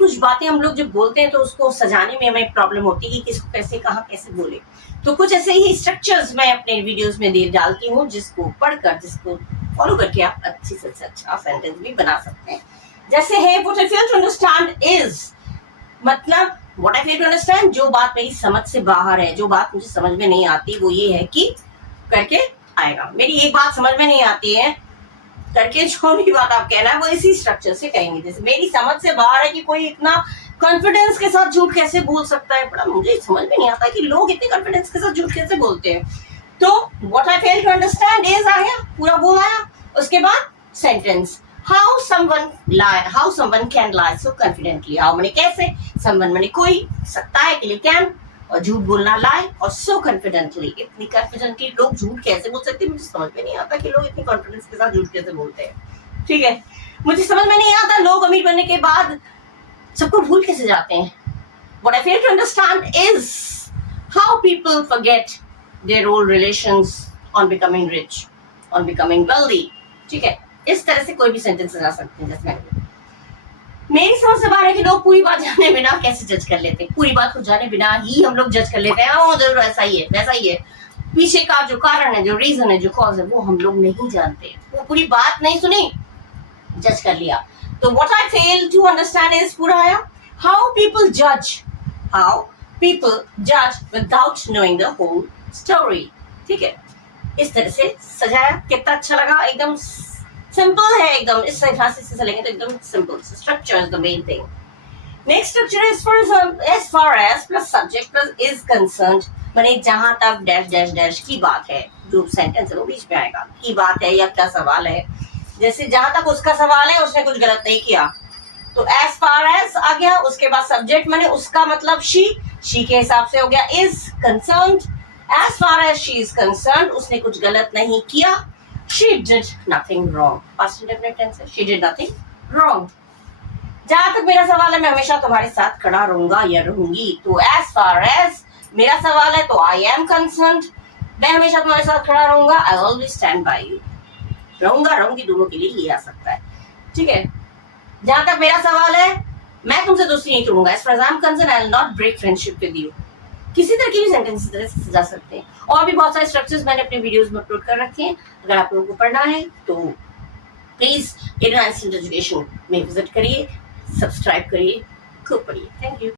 कुछ बातें हम लोग जब बोलते हैं तो उसको सजाने में हमें प्रॉब्लम होती है कि किसको कैसे कहाँ कैसे बोले। तो कुछ ऐसे ही स्ट्रक्चर्स मैं अपने वीडियोस में दे डालती हूँ, जिसको पढ़कर, जिसको फॉलो करके आप अच्छी से अच्छा सेंटेंस भी बना सकते हैं। जैसे है what I fail to understand is, मतलब what I fail to understand, जो बात मेरी समझ से बाहर है, जो बात मुझे समझ में नहीं आती, वो ये है कि करके आएगा। मेरी एक बात समझ में नहीं आती है करके जो भी बात आप कहना है वो इसी स्ट्रक्चर से कहेंगे। जैसे मेरी समझ से बाहर है कि कोई इतना कॉन्फिडेंस के साथ झूठ कैसे बोल सकता है, बड़ा मुझे समझ में नहीं आता कि लोग इतने कॉन्फिडेंस के साथ झूठ कैसे बोलते हैं। तो what I fail to understand is आया, पूरा बोल आया। उसके बाद sentence, how someone can lie so confidently. How माने कैसे, समवन माने कोई, सकता है के लिए कैन, और झूठ बोलना लाई, और सो कॉन्फिडेंटली, इतनी कॉन्फिडेंटली लोग झूठ कैसे बोल सकते हैं। मुझे समझ में नहीं आता कि लोग इतनी कॉन्फिडेंस के साथ झूठ कैसे बोलते हैं। ठीक है, मुझे समझ में नहीं आता लोग अमीर बनने के बाद सबको भूल कैसे जाते हैं। What I fail to understand is how people forget their old relations on becoming rich, on becoming wealthy. ठीक है, इस तरह से कोई भी सेंटेंस लगा सकते हैं। जैसे मेरी समझ से बाहर है कि लोग पूरी बात जाने बिना कैसे जज कर लेते हैं। पूरी बात को जाने बिना ही हम लोग जज कर लेते हैं, ओ जरूर ऐसा ही है, वैसा ही है। पीछे का जो कारण है, जो रीजन है, जो कॉज है, वो हम लोग नहीं जानते। वो पूरी बात नहीं सुनी, जज कर लिया। तो what I fail to understand is पूरा आया, how people judge without knowing the whole story। ठीक है, इस तरह से सजाया, कितना अच्छा लगा। एकदम सिंपल है, एकदम इस तरह से चलेंगे तो एकदम simple. Structure is the main thing. Next structure is for as far as plus subject plus is concerned, माने जहां तक डैश डैश डैश की बात है, जो सेंटेंस है वो बीच में आएगा, की बात है या क्या सवाल है। जैसे जहां तक उसका सवाल है, उसने कुछ गलत नहीं किया, तो as far as आ गया। उसके बाद सब्जेक्ट माने उसका मतलब शी के हिसाब से हो गया is concerned. as far as she is concerned, उसने कुछ गलत नहीं किया, she did nothing wrong, past indefinite tense है, she did nothing wrong। जहां तक मेरा सवाल है, मैं हमेशा तुम्हारे साथ खड़ा रहूंगा या रहूंगी, तो as far as मेरा सवाल है तो I am concerned, मैं हमेशा तुम्हारे साथ खड़ा रहूंगा, I always stand by you। रहूंगी दोनों के लिए ही आ सकता है। ठीक है, जहां तक मेरा सवाल है, मैं तुमसे दोस्ती नहीं तोड़ूंगा, as far as I am concerned, I will not break friendship with you। किसी तरह की भी सेंटेंस इस तरह से सजा सकते हैं। और भी बहुत सारे स्ट्रक्चर्स मैंने अपने वीडियोस में अपलोड कर रखे हैं, अगर आप लोगों को पढ़ना है तो प्लीज एडवांस एजुकेशन में विजिट करिए, सब्सक्राइब करिए, खूब पढ़िए। Thank you.